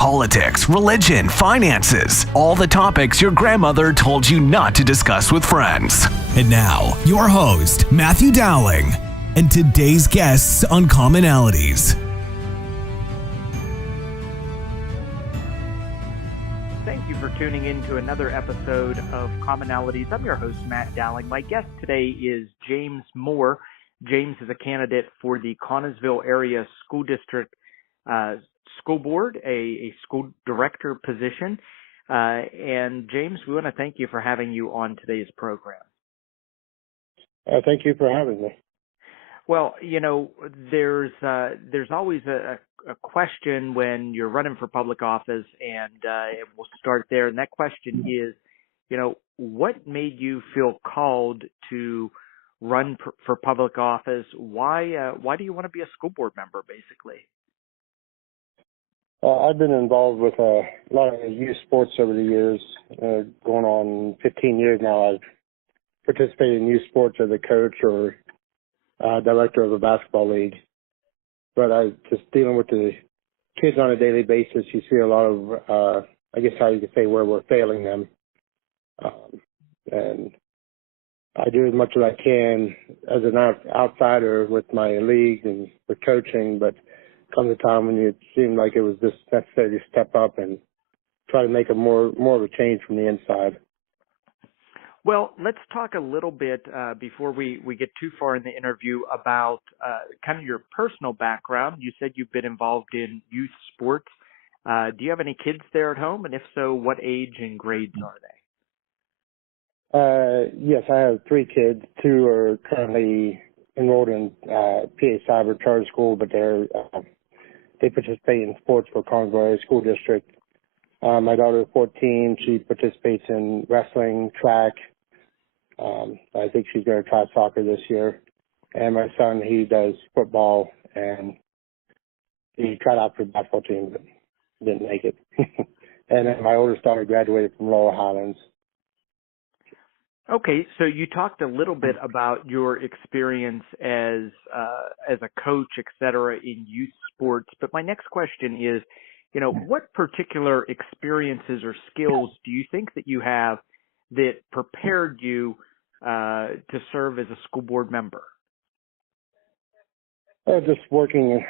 politics, religion, finances, all the topics your grandmother told you not to discuss with friends. And now, your host, Matthew Dowling, and today's guests on Commonalities. Thank you for tuning in to another episode of Commonalities. I'm your host, Matt Dowling. My guest today is James Moore. James is a candidate for the Connellsville Area School District School Board, a school director position. And James, we want to thank you for having you on today's program. Thank you for having me. Well, you know, there's always a question when you're running for public office, and we'll start there. And that question is, you know, what made you feel called to run for public office? Why do you want to be a school board member, basically? I've been involved with a lot of youth sports over the years, going on 15 years now. I've participated in youth sports as a coach or director of a basketball league. But I just dealing with the kids on a daily basis, you see a lot of, I guess how you could say, where we're failing them. And I do as much as I can as an outsider with my league and with coaching, but comes a time when it seemed like it was just necessary to step up and try to make more of a change from the inside. Well, let's talk a little bit before we get too far in the interview about kind of your personal background. You said you've been involved in youth sports. Do you have any kids there at home? And if so, what age and grades are they? Yes, I have 3 kids. 2 are currently enrolled in PA Cyber Charter School, but they participate in sports for Connellsville Area School District. My daughter is 14. She participates in wrestling, track. I think she's going to try soccer this year. And my son, he does football, and he tried out for the basketball team, but didn't make it. And then my oldest daughter graduated from Lower Highlands. Okay, so you talked a little bit about your experience as a coach, et cetera, in youth sports. But my next question is, you know, what particular experiences or skills do you think that you have that prepared you to serve as a school board member? Just working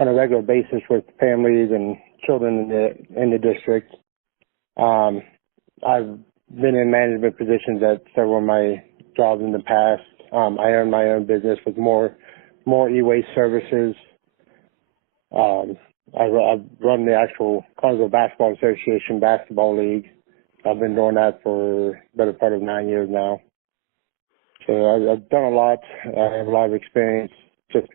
on a regular basis with families and children in the district. I've been in management positions at several of my jobs in the past. I own my own business with more e-waste services. I run the actual Connellsville Basketball Association basketball league. I've been doing that for the better part of 9 years now. So I've done a lot. I have a lot of experience just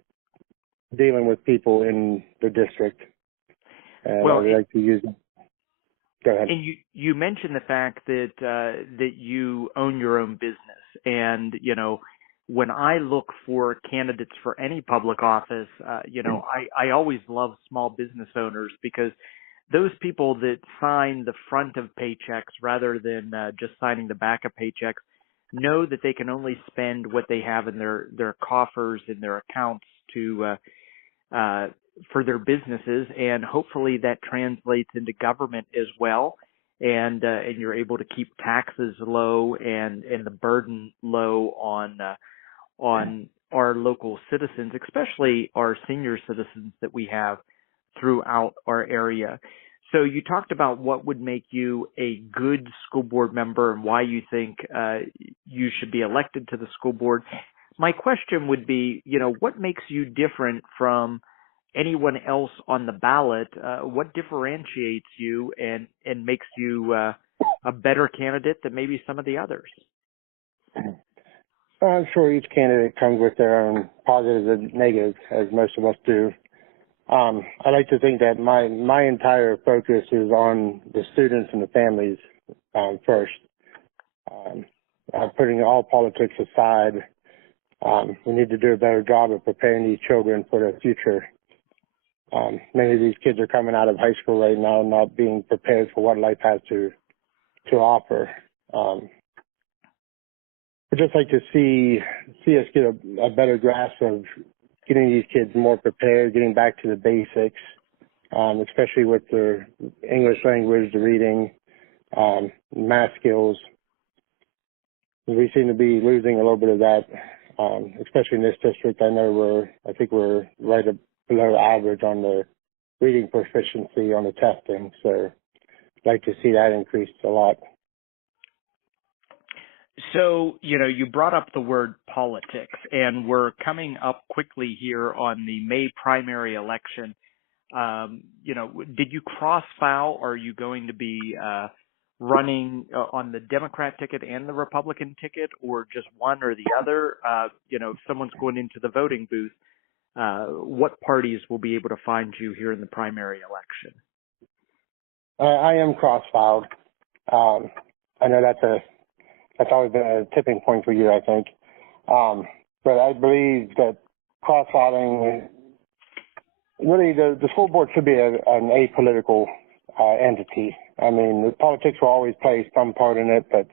dealing with people in the district. And well, I like to use them. Go ahead. And you mentioned the fact that that you own your own business, and you know, when I look for candidates for any public office, you know, I always love small business owners, because those people that sign the front of paychecks rather than just signing the back of paychecks know that they can only spend what they have in their coffers and their accounts to for their businesses, and hopefully that translates into government as well, and you're able to keep taxes low and the burden low on our local citizens, especially our senior citizens that we have throughout our area. So you talked about what would make you a good school board member and why you think you should be elected to the school board. My question would be, you know, what makes you different from anyone else on the ballot? What differentiates you and makes you a better candidate than maybe some of the others? I'm sure each candidate comes with their own positives and negatives, as most of us do. I like to think that my entire focus is on the students and the families first. Putting all politics aside, we need to do a better job of preparing these children for the future. Many of these kids are coming out of high school right now not being prepared for what life has to offer. I'd just like to see us get a better grasp of getting these kids more prepared, getting back to the basics, especially with their English language, the reading, math skills. We seem to be losing a little bit of that, especially in this district. I think we're right below average on the reading proficiency on the testing, so I'd like to see that increase a lot. So, you brought up the word politics, and we're coming up quickly here on the May primary election. Did you cross-file? Are you going to be running on the Democrat ticket and the Republican ticket, or just one or the other? If someone's going into the voting booth, what parties will be able to find you here in the primary election? I am cross-filed. I know that's always been a tipping point for you, I think. But I believe that cross-filing, really the school board should be an apolitical entity. I mean, the politics will always play some part in it, but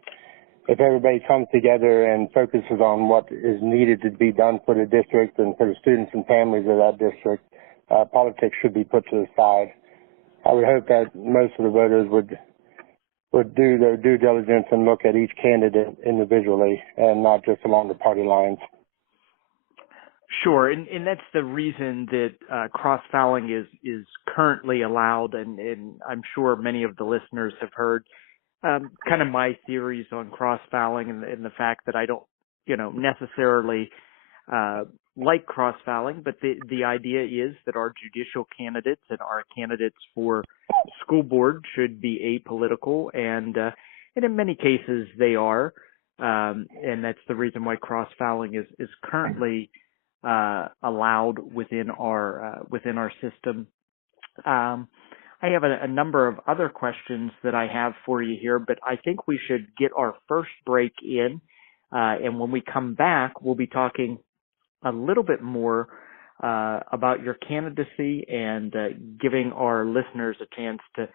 if everybody comes together and focuses on what is needed to be done for the district and for the students and families of that district, politics should be put to the side. I would hope that most of the voters would do their due diligence and look at each candidate individually and not just along the party lines. Sure, and that's the reason that cross-fouling is currently allowed, and I'm sure many of the listeners have heard kind of my theories on cross-fouling and the fact that I don't, necessarily like cross-fouling, but the idea is that our judicial candidates and our candidates for school board should be apolitical, and in many cases they are, and that's the reason why cross-fouling is currently allowed within our system. I have a number of other questions that I have for you here, but I think we should get our first break in, and when we come back, we'll be talking a little bit more about your candidacy and giving our listeners a chance to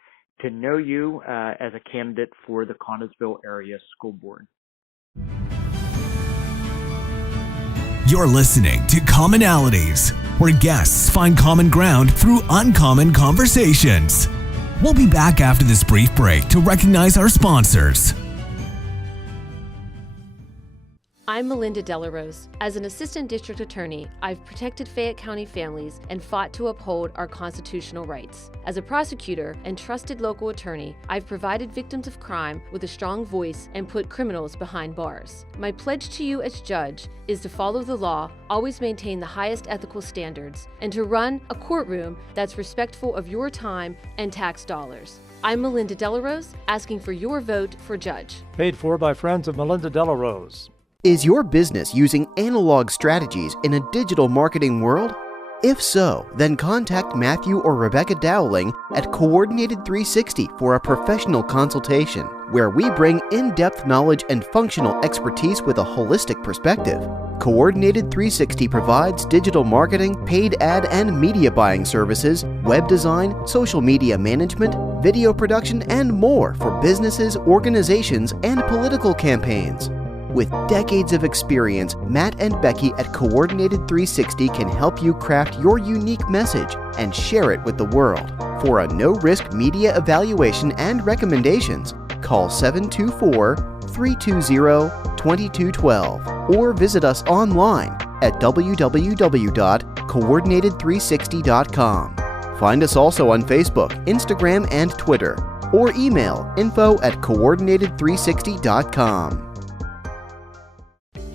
know you as a candidate for the Connellsville Area School Board. You're listening to Commonalities, where guests find common ground through uncommon conversations. We'll be back after this brief break to recognize our sponsors. I'm Melinda Delarose. As an assistant district attorney, I've protected Fayette County families and fought to uphold our constitutional rights. As a prosecutor and trusted local attorney, I've provided victims of crime with a strong voice and put criminals behind bars. My pledge to you as judge is to follow the law, always maintain the highest ethical standards, and to run a courtroom that's respectful of your time and tax dollars. I'm Melinda Delarose, asking for your vote for judge. Paid for by friends of Melinda Delarose. Is your business using analog strategies in a digital marketing world? If so, then contact Matthew or Rebecca Dowling at Coordinated 360 for a professional consultation, where we bring in-depth knowledge and functional expertise with a holistic perspective. Coordinated 360 provides digital marketing, paid ad and media buying services, web design, social media management, video production, and more for businesses, organizations, and political campaigns. With decades of experience, Matt and Becky at Coordinated 360 can help you craft your unique message and share it with the world. For a no-risk media evaluation and recommendations, call 724-320-2212 or visit us online at www.coordinated360.com. Find us also on Facebook, Instagram, and Twitter, or email info@coordinated360.com.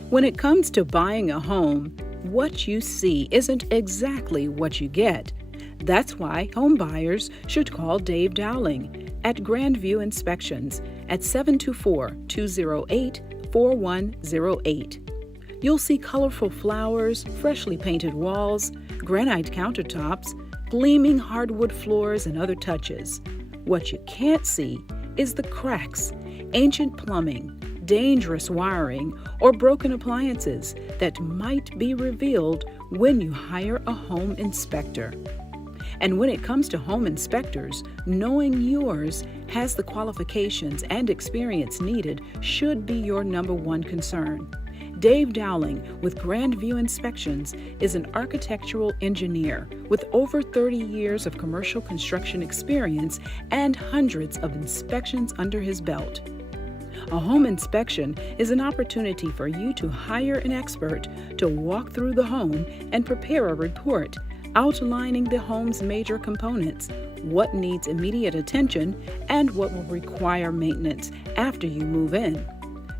When it comes to buying a home, what you see isn't exactly what you get. That's why home buyers should call Dave Dowling at Grandview Inspections at 724-208-4108. You'll see colorful flowers, freshly painted walls, granite countertops, gleaming hardwood floors, and other touches. What you can't see is the cracks, ancient plumbing, dangerous wiring, or broken appliances that might be revealed when you hire a home inspector. And when it comes to home inspectors, knowing yours has the qualifications and experience needed should be your number one concern. Dave Dowling with Grandview Inspections is an architectural engineer with over 30 years of commercial construction experience and hundreds of inspections under his belt. A home inspection is an opportunity for you to hire an expert to walk through the home and prepare a report outlining the home's major components, what needs immediate attention, and what will require maintenance after you move in.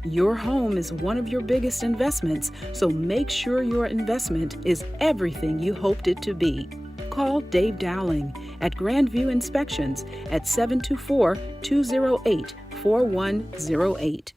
Your home is one of your biggest investments, so make sure your investment is everything you hoped it to be. Call Dave Dowling at Grandview Inspections at 724-208-4108.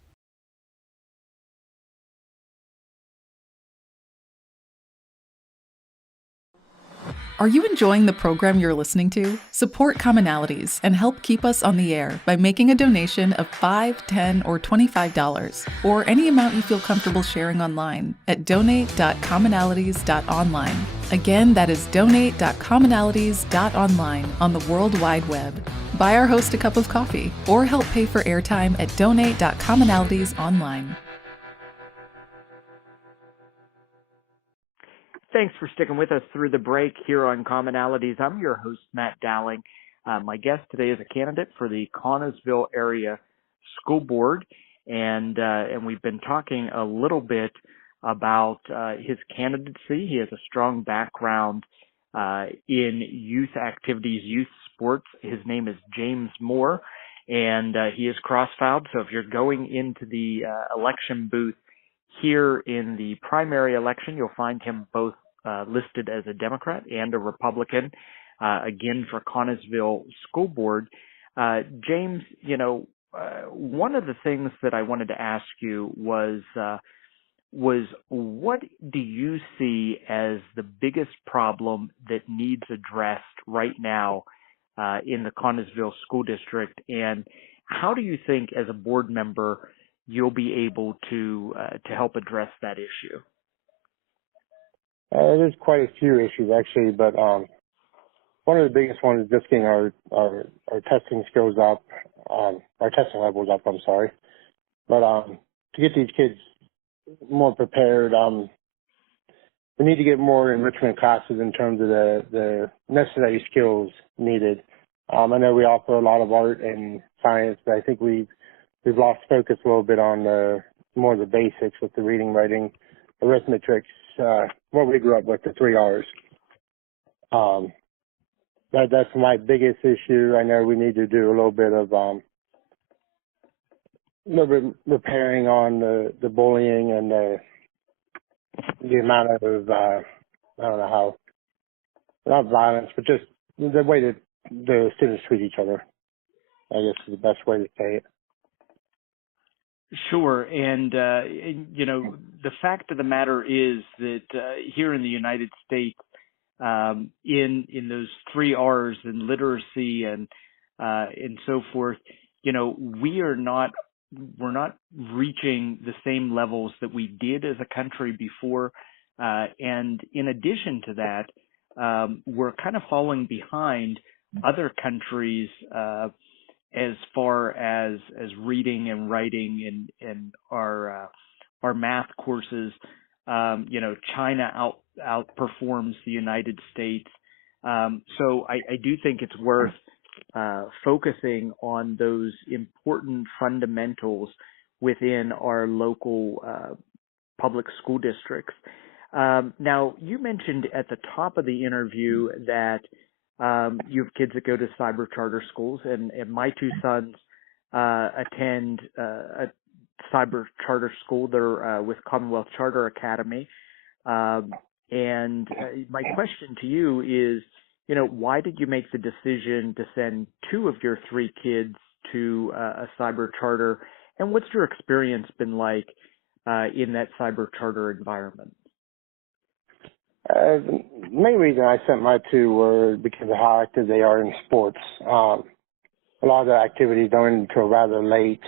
Are you enjoying the program you're listening to? Support Commonalities and help keep us on the air by making a donation of $5, $10, or $25, or any amount you feel comfortable sharing online at donate.commonalities.online. Again, that is donate.commonalities.online on the World Wide Web. Buy our host a cup of coffee or help pay for airtime at donate.commonalities.online. Thanks for sticking with us through the break here on Commonalities. I'm your host, Matt Dowling. My guest today is a candidate for the Connellsville Area School Board, and we've been talking a little bit about his candidacy. He has a strong background in youth activities, youth sports. His name is James Moore, and he is cross-filed, so if you're going into the election booth here in the primary election, you'll find him both listed as a Democrat and a Republican, again for Connellsville School Board. James, one of the things that I wanted to ask you was what do you see as the biggest problem that needs addressed right now in the Connellsville School District, and how do you think as a board member you'll be able to help address that issue? There's quite a few issues actually, but one of the biggest ones is just getting our testing skills up, our testing levels up. I'm sorry, but to get these kids more prepared, we need to get more enrichment classes in terms of the necessary skills needed. I know we offer a lot of art and science, but I think we've lost focus a little bit on more of the basics with the reading, writing, arithmetic, what we grew up with, the 3 R's. That's my biggest issue. I know we need to do a little bit repairing on the bullying and the amount of, I don't know how, not violence, but just the way that the students treat each other, I guess is the best way to say it. Sure, and the fact of the matter is that here in the United States, in those 3 R's in literacy and so forth, we're not reaching the same levels that we did as a country before, and in addition to that, we're kind of falling behind other countries as far as reading and writing and our math courses. China outperforms the United States. So I do think it's worth focusing on those important fundamentals within our local public school districts. Now, you mentioned at the top of the interview that you have kids that go to cyber charter schools, and my 2 sons attend a cyber charter school. They're with Commonwealth Charter Academy. And my question to you is, why did you make the decision to send 2 of your 3 kids to a cyber charter? And what's your experience been like in that cyber charter environment? The main reason I sent my 2 were because of how active they are in sports. A lot of the activities don't end until rather late,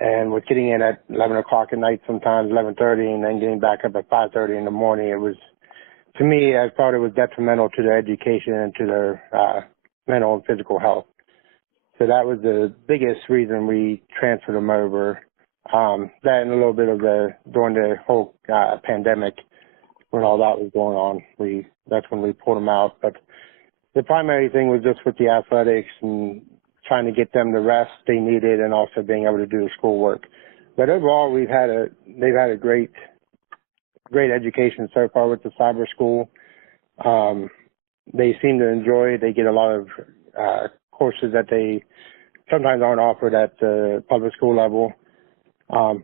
and with getting in at 11 o'clock at night, sometimes 11:30, and then getting back up at 5:30 in the morning, it was, to me, I thought it was detrimental to their education and to their mental and physical health. So that was the biggest reason we transferred them over. That and a little bit of during the whole pandemic when all that was going on, that's when we pulled them out. But the primary thing was just with the athletics and trying to get them the rest they needed and also being able to do the schoolwork. But overall, they've had a great education so far with the cyber school. They seem to enjoy it. They get a lot of courses that they sometimes aren't offered at the public school level.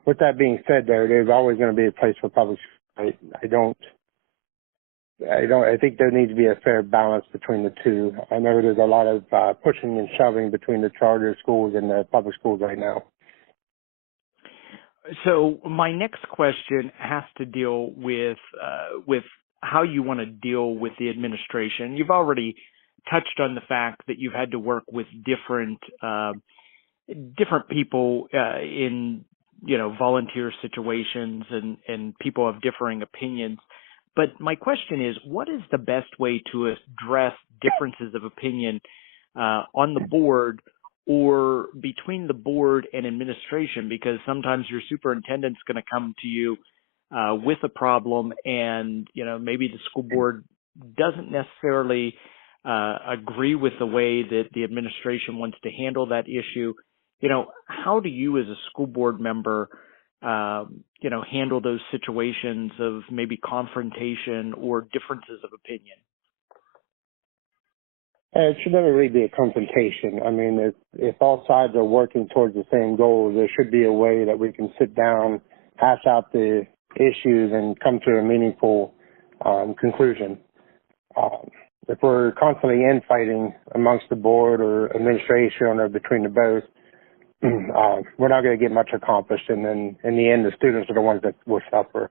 With that being said, there's always going to be a place for public school. I think there needs to be a fair balance between the two. I know there's a lot of pushing and shoving between the charter schools and the public schools right now. So my next question has to deal with how you want to deal with the administration. You've already touched on the fact that you've had to work with different people in volunteer situations and people have differing opinions. But my question is, what is the best way to address differences of opinion on the board or between the board and administration? Because sometimes your superintendent's going to come to you with a problem and, maybe the school board doesn't necessarily agree with the way that the administration wants to handle that issue. How do you as a school board member handle those situations of maybe confrontation or differences of opinion? It should never really be a confrontation. I mean, if all sides are working towards the same goal, there should be a way that we can sit down, hash out the issues, and come to a meaningful conclusion. If we're constantly infighting amongst the board or administration or between the both, we're not going to get much accomplished, and then in the end, the students are the ones that will suffer.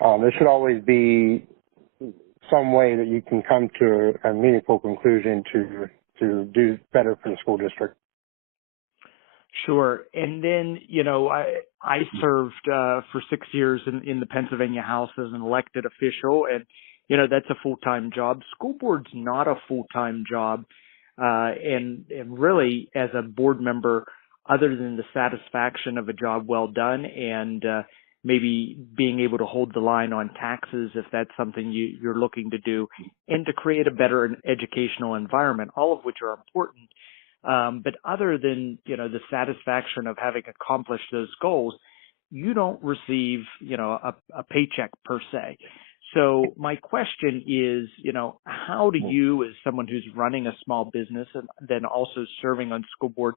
There should always be some way that you can come to a meaningful conclusion to do better for the school district. Sure. And then, I served for 6 years in the Pennsylvania House as an elected official, and, that's a full-time job. School board's not a full-time job. And really, as a board member, other than the satisfaction of a job well done and maybe being able to hold the line on taxes if that's something you're looking to do, and to create a better educational environment, all of which are important. But other than, the satisfaction of having accomplished those goals, you don't receive, a paycheck per se. So my question is, how do you, as someone who's running a small business and then also serving on school board,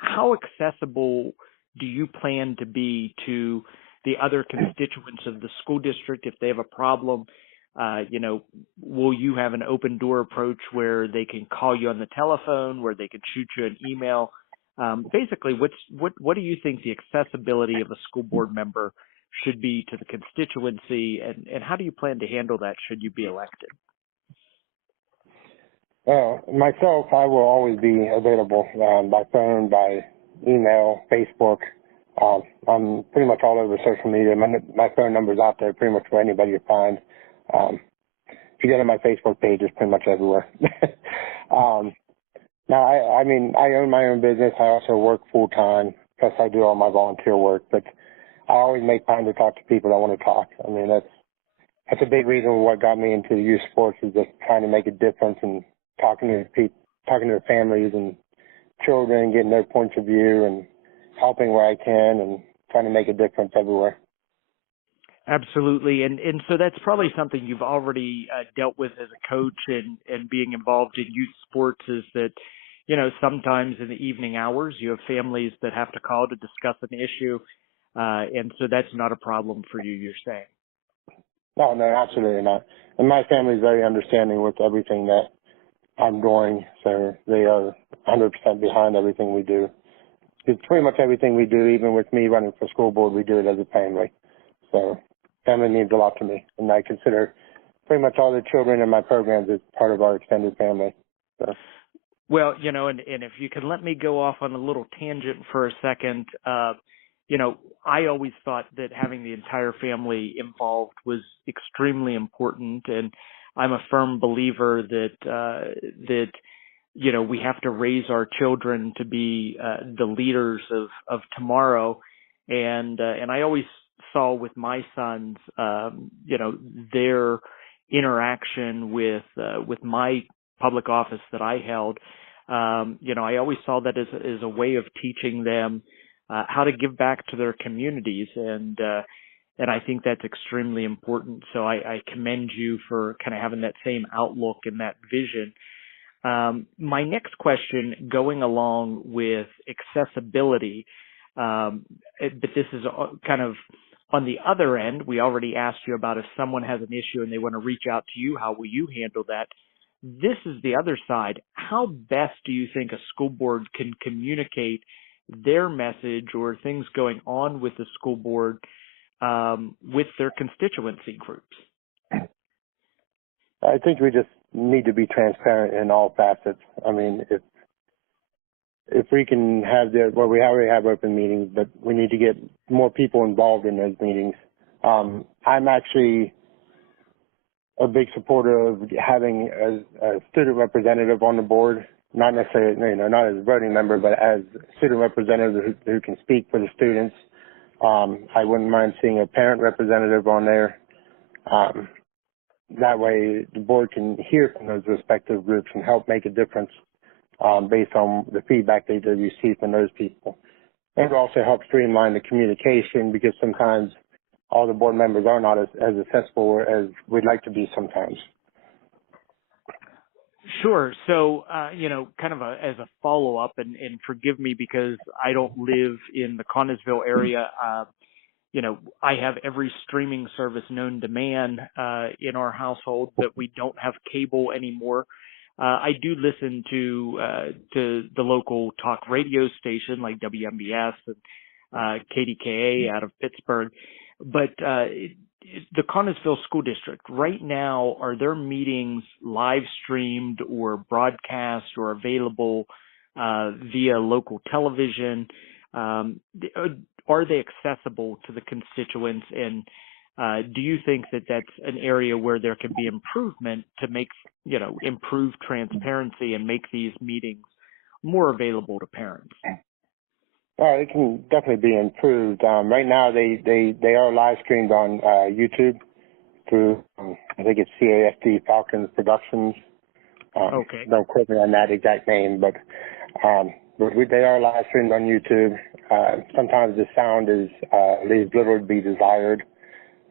how accessible do you plan to be to the other constituents of the school district if they have a problem? Will you have an open door approach where they can call you on the telephone, where they can shoot you an email? Basically, what do you think the accessibility of a school board member should be to the constituency, and how do you plan to handle that should you be elected? Well, myself, I will always be available by phone, by email, Facebook. I'm pretty much all over social media. My phone number's out there pretty much for anybody to find. If you go to my Facebook page, it's pretty much everywhere. Now, I own my own business. I also work full-time, plus I do all my volunteer work. But I always make time to talk to people that want to talk. I mean, that's a big reason what got me into youth sports is just trying to make a difference and talking to people, talking to their families and children, getting their points of view and helping where I can and trying to make a difference everywhere. Absolutely. And so that's probably something you've already dealt with as a coach and being involved in youth sports is that, sometimes in the evening hours you have families that have to call to discuss an issue. And so that's not a problem for you, you're saying? No, absolutely not. And my family is very understanding with everything that I'm doing. So they are 100% behind everything we do. It's pretty much everything we do, even with me running for school board, we do it as a family. So family means a lot to me. And I consider pretty much all the children in my programs as part of our extended family. So. Well, and if you can let me go off on a little tangent for a second, I always thought that having the entire family involved was extremely important, and I'm a firm believer that we have to raise our children to be the leaders of tomorrow. And I always saw with my sons, their interaction with my public office that I held. I always saw that as a way of teaching them how to give back to their communities, and I think that's extremely important. So I commend you for kind of having that same outlook and that vision. My next question, going along with accessibility, but this is kind of on the other end. We already asked you about if someone has an issue and they want to reach out to you, how will you handle that? This is the other side. How best do you think a school board can communicate their message or things going on with the school board with their constituency groups? I think we just need to be transparent in all facets. I mean, if we can have we already have open meetings, but we need to get more people involved in those meetings. I'm actually a big supporter of having a student representative on the board, not necessarily, not as a voting member, but as a student representative who can speak for the students. I wouldn't mind seeing a parent representative on there. That way the board can hear from those respective groups and help make a difference based on the feedback they receive from those people. And it also helps streamline the communication, because sometimes all the board members are not as accessible as we'd like to be sometimes. Sure. So, kind of as a follow-up, and forgive me because I don't live in the Connellsville area. I have every streaming service known to man in our household, but we don't have cable anymore. I do listen to the local talk radio station like WMBS and KDKA out of Pittsburgh. But the Connellsville School District, right now, are their meetings live streamed or broadcast or available via local television? Are they accessible to the constituents? And do you think that that's an area where there can be improvement to make, improve transparency and make these meetings more available to parents? It can definitely be improved. Right now, they are live streamed on YouTube through, I think it's CASD Falcons Productions. Okay. Don't quote me on that exact name, but they are live streamed on YouTube. Sometimes the sound leaves little to be desired.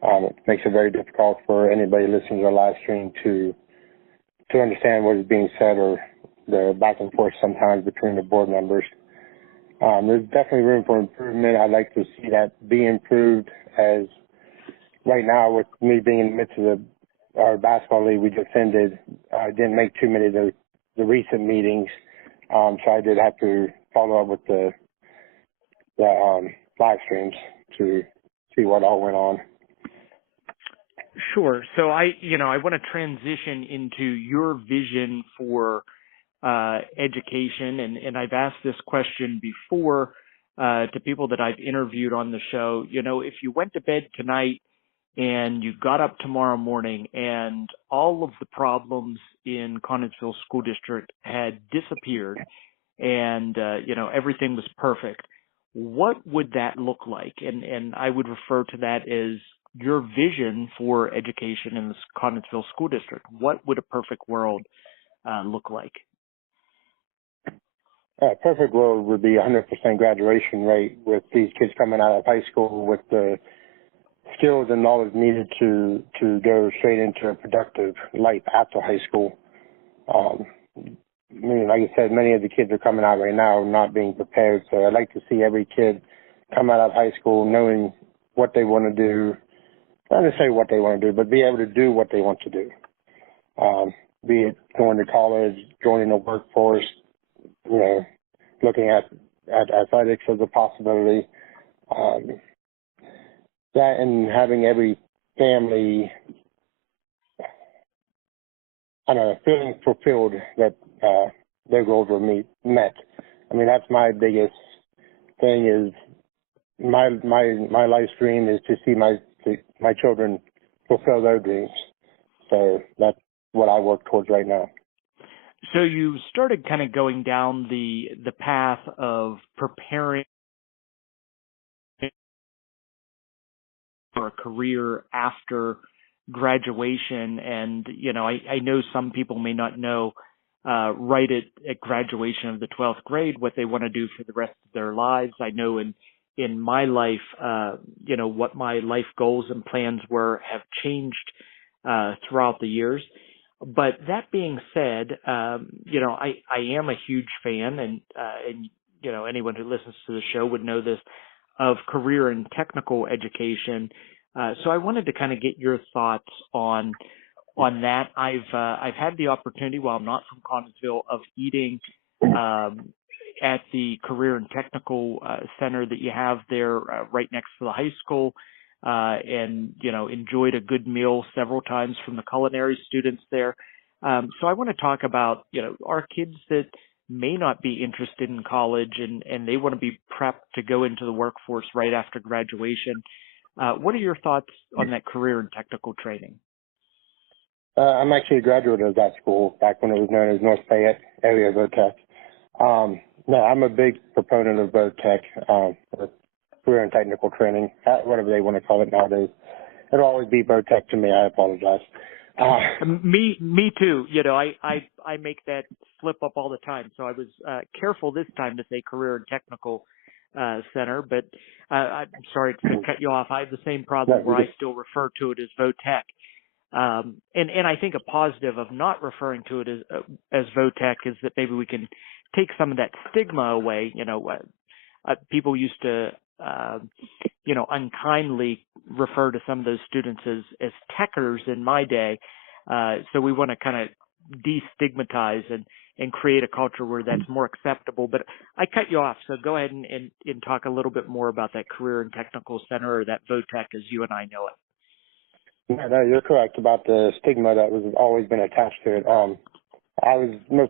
It makes it very difficult for anybody listening to a live stream to understand what is being said, or the back and forth sometimes between the board members. There's definitely room for improvement. I'd like to see that be improved, as right now, with me being in the midst of our basketball league we just ended, I didn't make too many of the recent meetings, so I did have to follow up with the live streams to see what all went on. Sure. So I want to transition into your vision for education, and I've asked this question before to people that I've interviewed on the show. If you went to bed tonight and you got up tomorrow morning and all of the problems in Connellsville School District had disappeared and everything was perfect, what would that look like? And I would refer to that as your vision for education in the Connellsville School District. What would a perfect world look like? A perfect world would be 100% graduation rate, with these kids coming out of high school with the skills and knowledge needed to go straight into a productive life after high school. Like I said, many of the kids are coming out right now not being prepared, so I'd like to see every kid come out of high school knowing what they want to do, not necessarily what they want to do, but be able to do what they want to do. Be it going to college, joining the workforce, looking at athletics as a possibility. That, and having every family, feeling fulfilled that their goals were met. That's my biggest thing, is my life's dream is to see my children fulfill their dreams. So that's what I work towards right now. So you started kind of going down the path of preparing for a career after graduation. And, I know some people may not know right at graduation of the 12th grade what they want to do for the rest of their lives. I know in my life, what my life goals and plans have changed throughout the years. But that being said, I am a huge fan, and anyone who listens to the show would know this, of career and technical education. So I wanted to kind of get your thoughts on that. I've had the opportunity, while I'm not from Connellsville, of eating at the Career and Technical Center that you have there right next to the high school, and enjoyed a good meal several times from the culinary students there. So I want to talk about our kids that may not be interested in college and they want to be prepped to go into the workforce right after graduation. What are your thoughts on that career and technical training? I'm actually a graduate of that school back when it was known as North Fayette Area VOTEC. No, I'm a big proponent of VOTEC, career and technical training, whatever they want to call it nowadays. It'll always be VOTEC to me. I apologize. Me too. I make that slip up all the time. So I was careful this time to say Career and Technical Center, but I'm sorry to cut you off. I have the same problem where I still refer to it as VOTEC. And I think a positive of not referring to it as VOTEC is that maybe we can take some of that stigma away. People used to, unkindly refer to some of those students as techers in my day. So we want to kind of destigmatize and create a culture where that's more acceptable. But I cut you off, so go ahead and talk a little bit more about that Career and Technical Center, or that VOTEC as you and I know it. No, you're correct about the stigma that was always been attached to it. For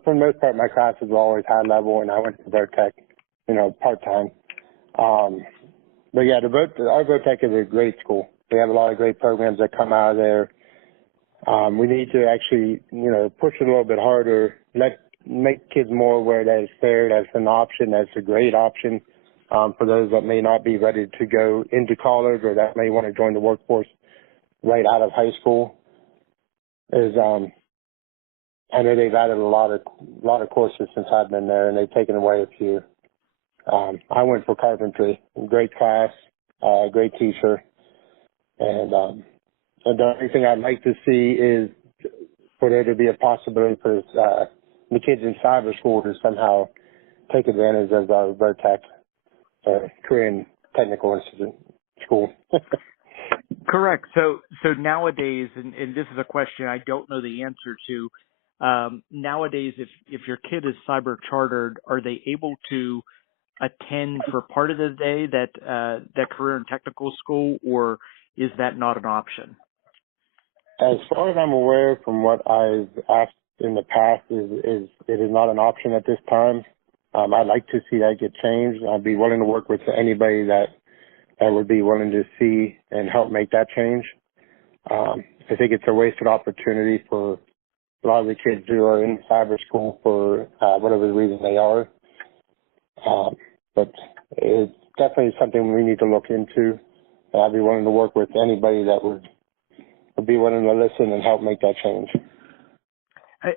the most part, my classes were always high level, and I went to VOTEC, part-time. But yeah, our VOTEC is a great school. We have a lot of great programs that come out of there. We need to actually, push it a little bit harder, make kids more aware that it's fair, that's an option, that's a great option for those that may not be ready to go into college or that may want to join the workforce right out of high school. I know they've added a lot of courses since I've been there, and they've taken away a few. I went for carpentry, great class, great teacher, and the only thing I'd like to see is for there to be a possibility for the kids in cyber school to somehow take advantage of our VOTEC, Career and Technical Institute school. Correct. So nowadays, and this is a question I don't know the answer to, nowadays, if your kid is cyber chartered, are they able to attend for part of the day that Career and Technical School, or is that not an option? As far as I'm aware, from what I've asked in the past, is it is not an option at this time. I'd like to see that get changed. I'd be willing to work with anybody that would be willing to see and help make that change. I think it's a wasted opportunity for a lot of the kids who are in cyber school for whatever the reason they are. But it's definitely something we need to look into. I'd be willing to work with anybody that would be willing to listen and help make that change.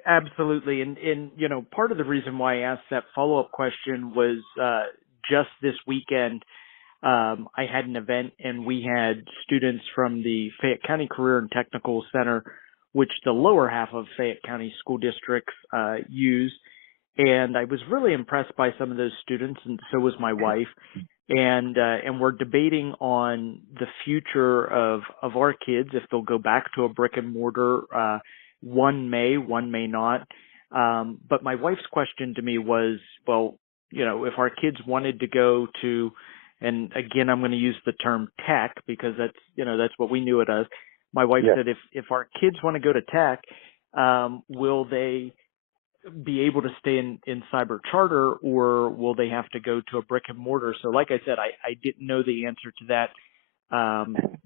Absolutely. And part of the reason why I asked that follow-up question was just this weekend, I had an event and we had students from the Fayette County Career and Technical Center, which the lower half of Fayette County school districts use. And I was really impressed by some of those students, and so was my wife. And we're debating on the future of our kids, if they'll go back to a brick and mortar. One may not. But my wife's question to me was, well, if our kids wanted to go to, and again, I'm going to use the term tech because that's what we knew it as. My wife said, if our kids want to go to tech, will they be able to stay in cyber charter, or will they have to go to a brick and mortar? So like I said, I didn't know the answer to that.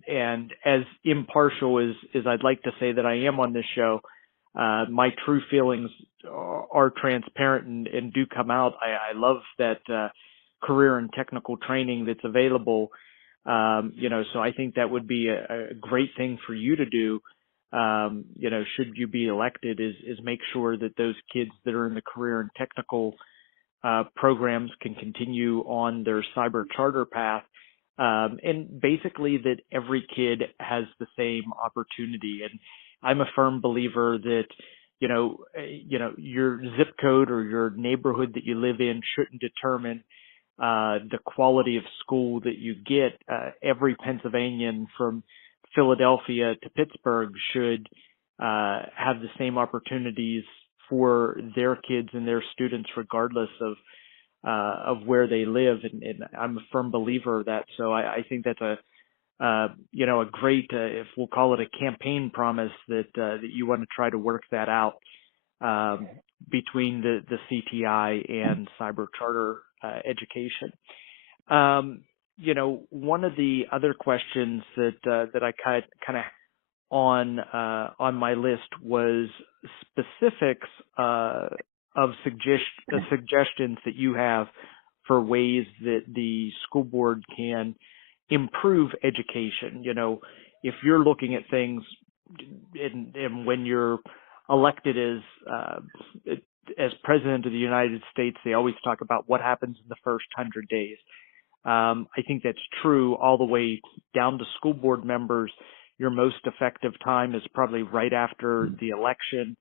And as impartial as I'd like to say that I am on this show, my true feelings are transparent and do come out. I love that career and technical training that's available. So I think that would be a great thing for you to do, should you be elected, is make sure that those kids that are in the career and technical programs can continue on their cyber charter path, and basically that every kid has the same opportunity. And I'm a firm believer that your zip code or your neighborhood that you live in shouldn't determine the quality of school that you get. Every Pennsylvanian from Philadelphia to Pittsburgh should have the same opportunities for their kids and their students, regardless of where they live. And I'm a firm believer of that. So I think that's a great, if we'll call it a campaign promise, that you want to try to work that out between the CTI and cyber charter education. One of the other questions that I kind of on my list was specifics of suggestions that you have for ways that the school board can improve education. If you're looking at things, and when you're elected as president of the United States, they always talk about what happens in the first 100 days. I think that's true all the way down to school board members. Your most effective time is probably right after the election.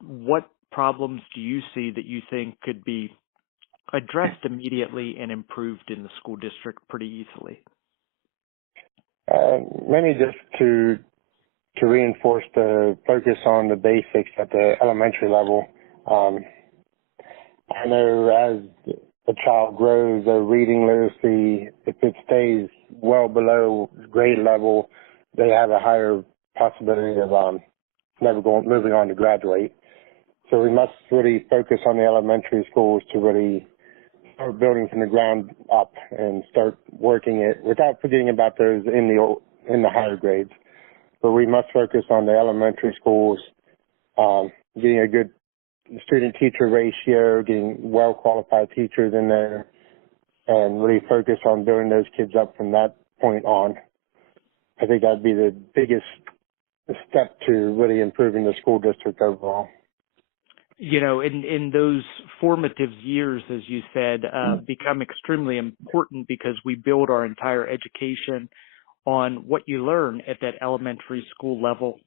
What problems do you see that you think could be addressed immediately and improved in the school district pretty easily? Mainly just to reinforce the focus on the basics at the elementary level. I know as a child grows, their reading literacy, if it stays well below grade level, they have a higher possibility of moving on to graduate. So we must really focus on the elementary schools to really start building from the ground up and start working it without forgetting about those in the higher grades. But we must focus on the elementary schools, getting a good student-teacher ratio, getting well-qualified teachers in there, and really focus on building those kids up from that point on. I think that'd be the biggest step to really improving the school district overall. In those formative years, as you said, become extremely important because we build our entire education on what you learn at that elementary school level.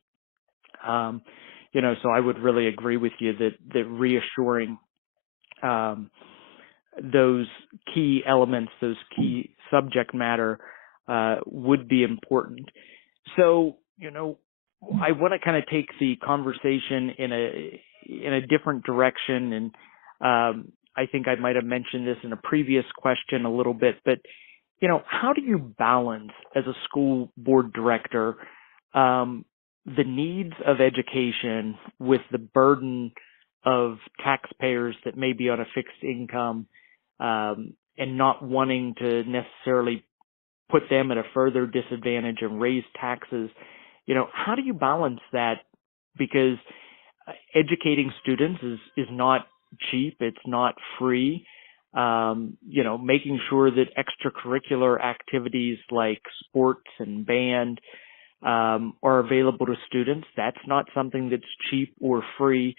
So I would really agree with you that reassuring those key elements, those key subject matter would be important. So, I want to kind of take the conversation in a different direction, and I think I might have mentioned this in a previous question a little bit, but how do you balance as a school board director the needs of education with the burden of taxpayers that may be on a fixed income and not wanting to necessarily put them at a further disadvantage and raise taxes? How do you balance that? Because educating students is not cheap. It's not free. Making sure that extracurricular activities like sports and band are available to students, that's not something that's cheap or free.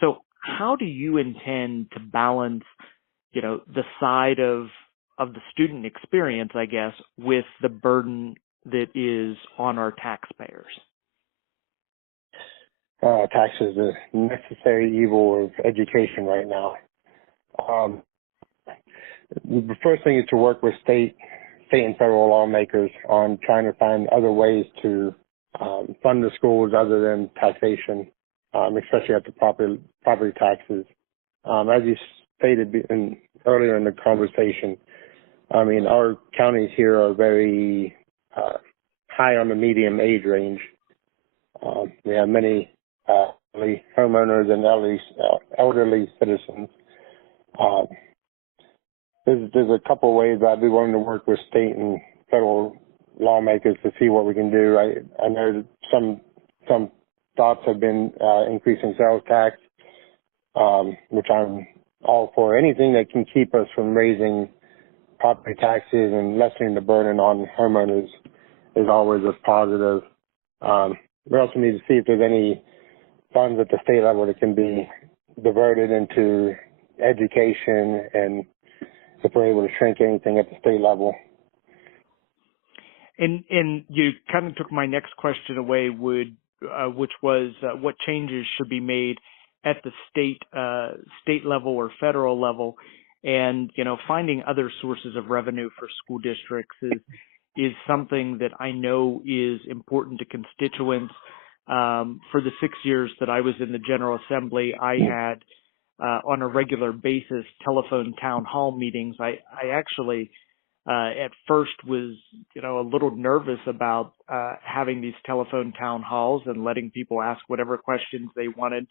So how do you intend to balance, the side of the student experience, I guess, with the burden that is on our taxpayers? Taxes are a necessary evil of education right now. The first thing is to work with state and federal lawmakers on trying to find other ways to fund the schools other than taxation, especially at the property taxes. As you stated earlier in the conversation, our counties here are very high on the medium age range. We have many homeowners and elderly citizens. There's a couple of ways I'd be willing to work with state and federal lawmakers to see what we can do. I know that some thoughts have been increasing sales tax, which I'm all for. Anything that can keep us from raising property taxes and lessening the burden on homeowners is always a positive. We also need to see if there's any funds at the state level that can be diverted into education, and if we're able to shrink anything at the state level. And you kind of took my next question away, which was what changes should be made at the state level or federal level, and finding other sources of revenue for school districts is something that I know is important to constituents. For the 6 years that I was in the General Assembly, I had on a regular basis telephone town hall meetings. I actually at first was a little nervous about having these telephone town halls and letting people ask whatever questions they wanted.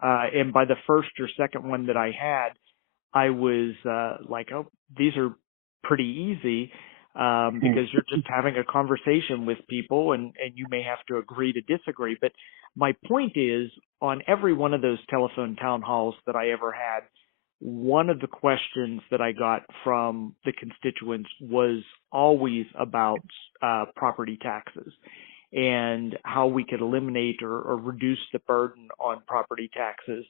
And by the first or second one that I had, I was like, oh, these are pretty easy. Because you're just having a conversation with people and you may have to agree to disagree. But my point is, on every one of those telephone town halls that I ever had, one of the questions that I got from the constituents was always about property taxes and how we could eliminate or reduce the burden on property taxes.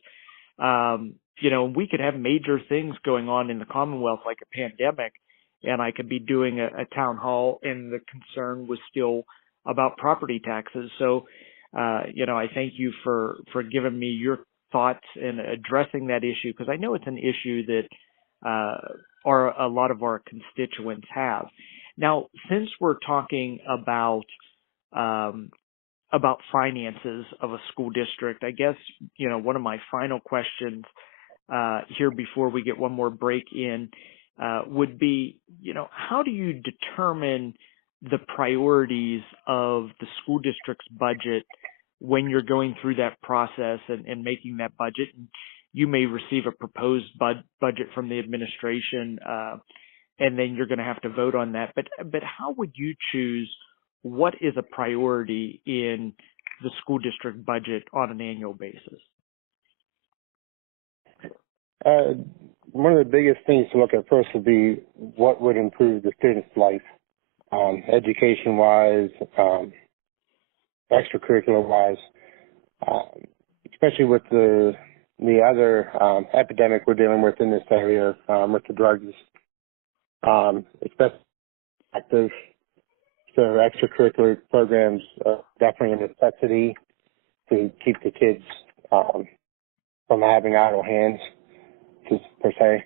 We could have major things going on in the Commonwealth like a pandemic, and I could be doing a town hall, and the concern was still about property taxes. So, I thank you for giving me your thoughts and addressing that issue, because I know it's an issue that a lot of our constituents have. Now, since we're talking about finances of a school district, I guess one of my final questions here before we get one more break in would be, how do you determine the priorities of the school district's budget when you're going through that process and making that budget? And you may receive a proposed budget from the administration, and then you're going to have to vote on that. But how would you choose what is a priority in the school district budget on an annual basis? One of the biggest things to look at first would be what would improve the student's life, education-wise, extracurricular-wise, especially with the other epidemic we're dealing with in this area with the drugs, especially active. So extracurricular programs are definitely a necessity to keep the kids from having idle hands, per se.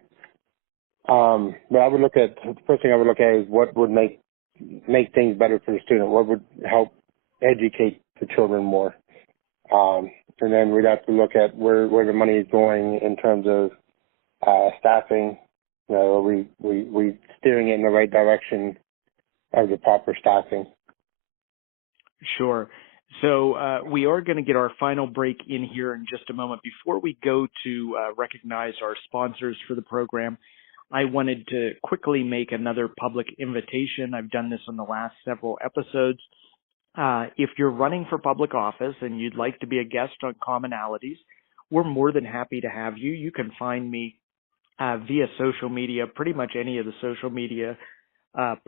But I would the first thing I would look at is what would make things better for the student, what would help educate the children more. And then we'd have to look at where the money is going in terms of staffing. Are we steering it in the right direction of the proper staffing? Sure. So we are going to get our final break in here in just a moment. Before we go to recognize our sponsors for the program, I wanted to quickly make another public invitation. I've done this on the last several episodes. If you're running for public office and you'd like to be a guest on Commonalities, we're more than happy to have you. You can find me via social media, pretty much any of the social media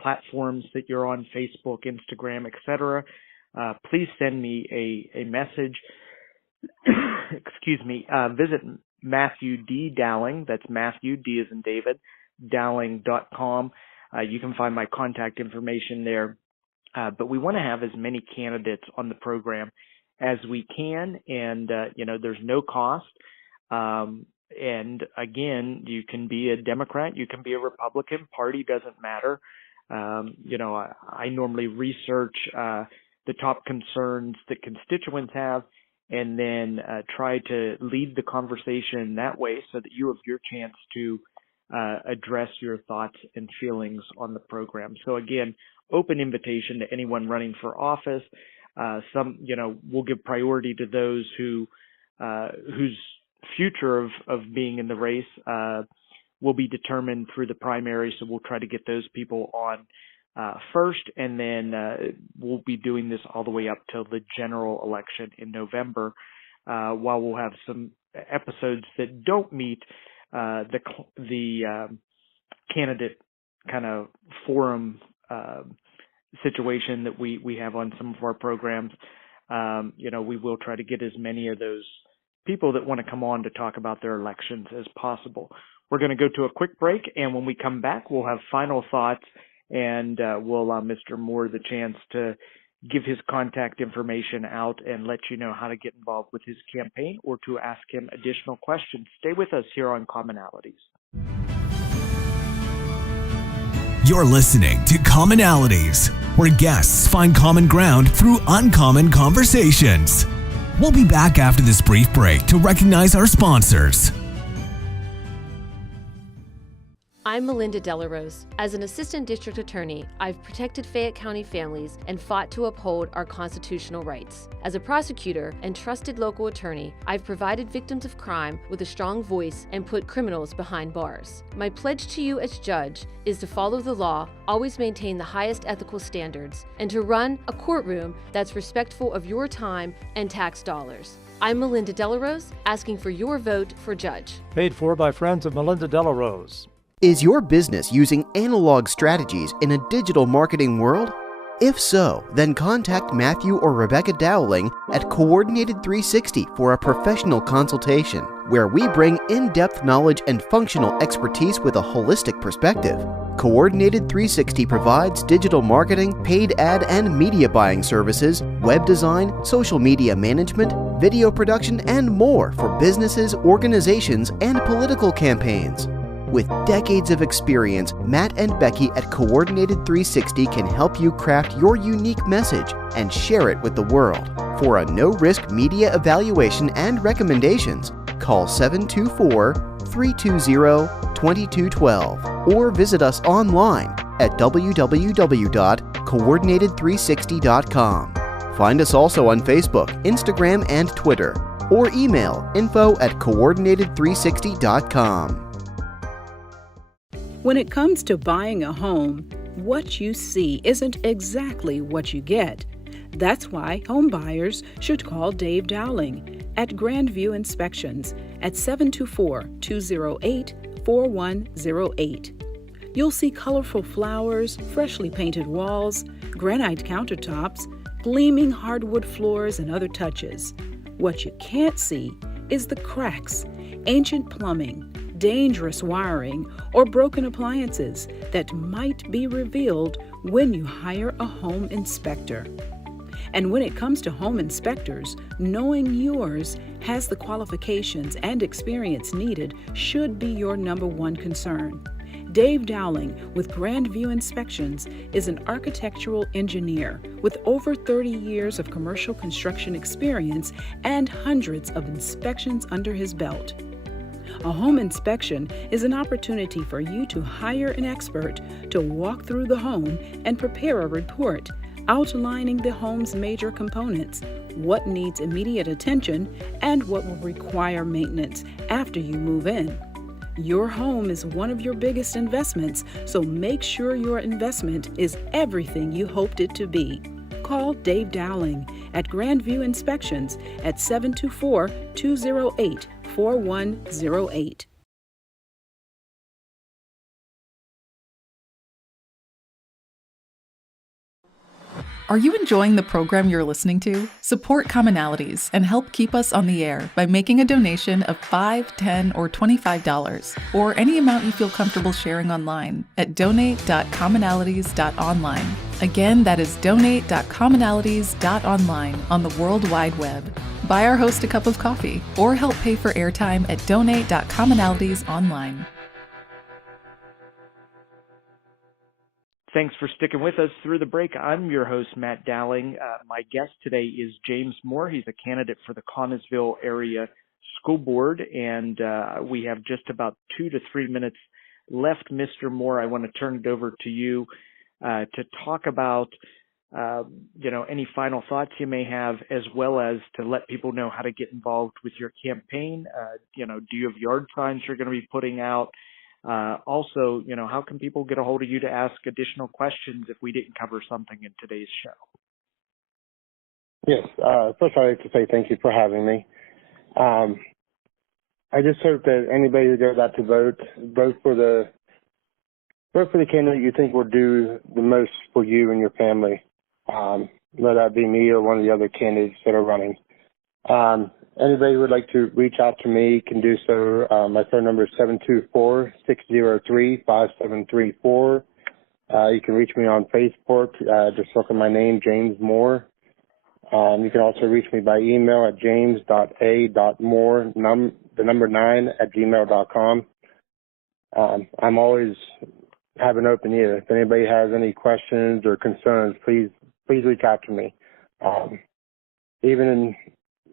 platforms that you're on, Facebook, Instagram, etc. Please send me a message. Excuse me. Visit Matthew D. Dowling. That's Matthew, D as in David, Dowling.com. You can find my contact information there. But we want to have as many candidates on the program as we can. And, there's no cost. And again, you can be a Democrat, you can be a Republican, party doesn't matter. I normally research the top concerns that constituents have, and then try to lead the conversation that way so that you have your chance to address your thoughts and feelings on the program. So again, open invitation to anyone running for office. We'll give priority to those whose future of being in the race will be determined through the primary. So we'll try to get those people on first, and then we'll be doing this all the way up till the general election in November, while we'll have some episodes that don't meet the candidate kind of forum situation that we have on some of our programs. We will try to get as many of those people that want to come on to talk about their elections as possible. We're going to go to a quick break, and when we come back, we'll have final thoughts, and we'll allow Mr. Moore the chance to give his contact information out and let you know how to get involved with his campaign or to ask him additional questions. Stay with us here on Commonalities. You're listening to Commonalities, where guests find common ground through uncommon conversations. We'll be back after this brief break to recognize our sponsors. I'm Melinda Delarose. As an assistant district attorney, I've protected Fayette County families and fought to uphold our constitutional rights. As a prosecutor and trusted local attorney, I've provided victims of crime with a strong voice and put criminals behind bars. My pledge to you as judge is to follow the law, always maintain the highest ethical standards, and to run a courtroom that's respectful of your time and tax dollars. I'm Melinda Delarose, asking for your vote for judge. Paid for by friends of Melinda Delarose. Is your business using analog strategies in a digital marketing world? If so, then contact Matthew or Rebecca Dowling at Coordinated 360 for a professional consultation, where we bring in-depth knowledge and functional expertise with a holistic perspective. Coordinated 360 provides digital marketing, paid ad and media buying services, web design, social media management, video production, and more for businesses, organizations, and political campaigns. With decades of experience, Matt and Becky at Coordinated 360 can help you craft your unique message and share it with the world. For a no-risk media evaluation and recommendations, call 724-320-2212 or visit us online at www.coordinated360.com. Find us also on Facebook, Instagram, and Twitter, or email info@coordinated360.com. When it comes to buying a home, what you see isn't exactly what you get. That's why home buyers should call Dave Dowling at Grandview Inspections at 724-208-4108. You'll see colorful flowers, freshly painted walls, granite countertops, gleaming hardwood floors, and other touches. What you can't see is the cracks, ancient plumbing, dangerous wiring, or broken appliances that might be revealed when you hire a home inspector. And when it comes to home inspectors, knowing yours has the qualifications and experience needed should be your number one concern. Dave Dowling with Grandview Inspections is an architectural engineer with over 30 years of commercial construction experience and hundreds of inspections under his belt. A home inspection is an opportunity for you to hire an expert to walk through the home and prepare a report outlining the home's major components, what needs immediate attention, and what will require maintenance after you move in. Your home is one of your biggest investments, so make sure your investment is everything you hoped it to be. Call Dave Dowling at Grandview Inspections at 724-208-4108. Are you enjoying the program you're listening to? Support Commonalities and help keep us on the air by making a donation of $5, $10, or $25, or any amount you feel comfortable sharing online at donate.commonalities.online. Again, that is donate.commonalities.online on the World Wide Web. Buy our host a cup of coffee or help pay for airtime at donate.commonalities.online. Thanks for sticking with us through the break. I'm your host, Matt Dowling. My guest today is James Moore. He's a candidate for the Connellsville Area School Board, and we have just about 2 to 3 minutes left. Mr. Moore, I want to turn it over to you to talk about any final thoughts you may have, as well as to let people know how to get involved with your campaign. Do you have yard signs you're going to be putting out? Also, how can people get a hold of you to ask additional questions if we didn't cover something in today's show? Yes. First, I'd like to say thank you for having me. I just hope that anybody that goes out to vote for the Look for the candidate you think will do the most for you and your family, whether that be me or one of the other candidates that are running. Anybody who would like to reach out to me can do so. My phone number is 724-603-5734. You can reach me on Facebook. Just look at my name, James Moore. You can also reach me by email at james.a.moore, the number 9 @gmail.com. I'm always have an open ear. If anybody has any questions or concerns, please reach out to me.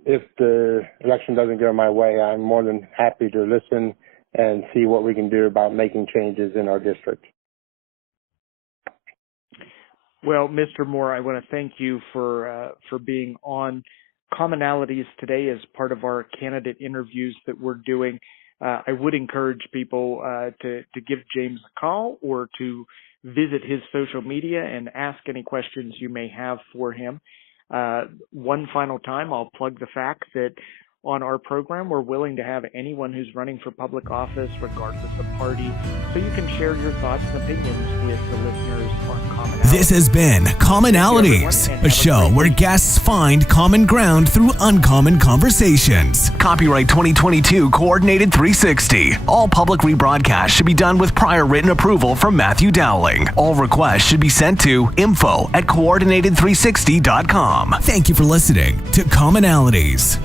If the election doesn't go my way, I'm more than happy to listen and see what we can do about making changes in our district. Well, Mr. Moore, I want to thank you for being on Commonalities today as part of our candidate interviews that we're doing. I would encourage people to give James a call or to visit his social media and ask any questions you may have for him. One final time, I'll plug the fact that on our program, we're willing to have anyone who's running for public office, regardless of party, so you can share your thoughts and opinions with the listeners on Commonalities. This has been Commonalities, a show where guests find common ground through uncommon conversations. Copyright 2022 Coordinated 360. All public rebroadcasts should be done with prior written approval from Matthew Dowling. All requests should be sent to info@coordinated360.com. Thank you for listening to Commonalities.